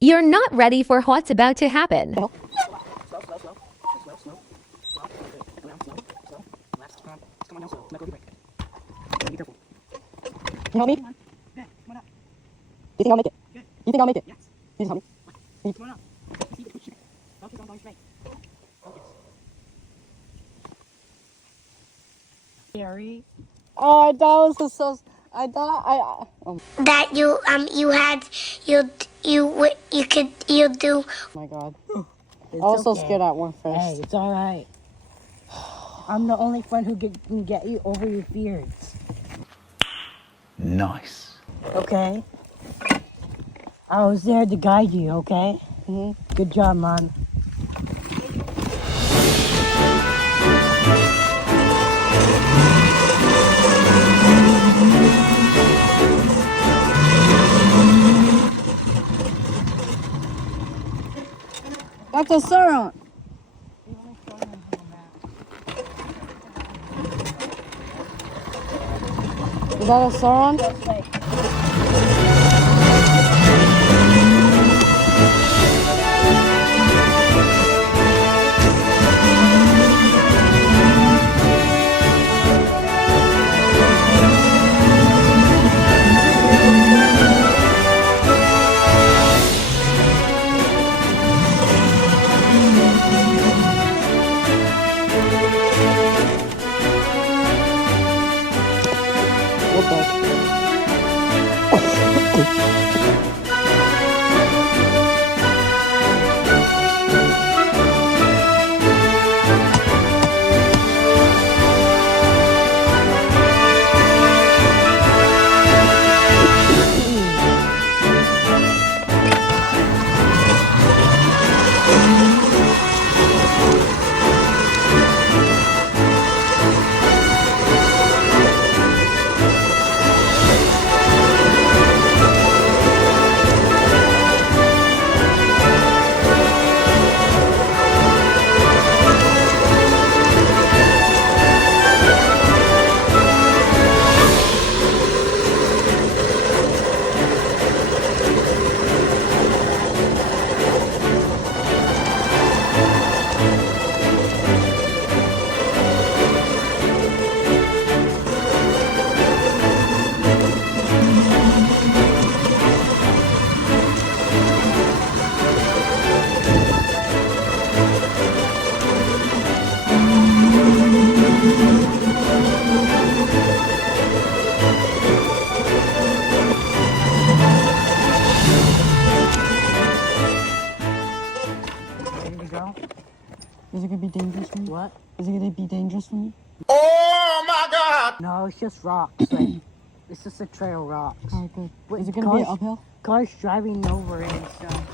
You're not ready for what's about to happen. Slow, slow, slow, slow, slow, slow, slow. Go down, slow, slow. Left, come on down slow. Let go of your brake. Be careful. You help me? Come on. Yeah, come on up. You think I'll make it? Good. You think I'll make it? Yes. You just help me? Come on up. See the picture. Focus on going straight. Focus. Scary. Oh, that was so. I thought I. Oh That you do. my god. It's I was so okay. scared at one first. Hey, it's all right. I'm the only friend who can get you over your fears. Nice. Okay? I was there to guide you, okay? Good job, Mom. That's a Sauron. Is that a Sauron? What the? Ready to go? Is it gonna be dangerous for me? What? Is it gonna be dangerous for me? No, it's just rocks. Like, it's just a trail of rocks. Alright, good. Wait, Is it gonna be cars- uphill? Cars driving over it and stuff.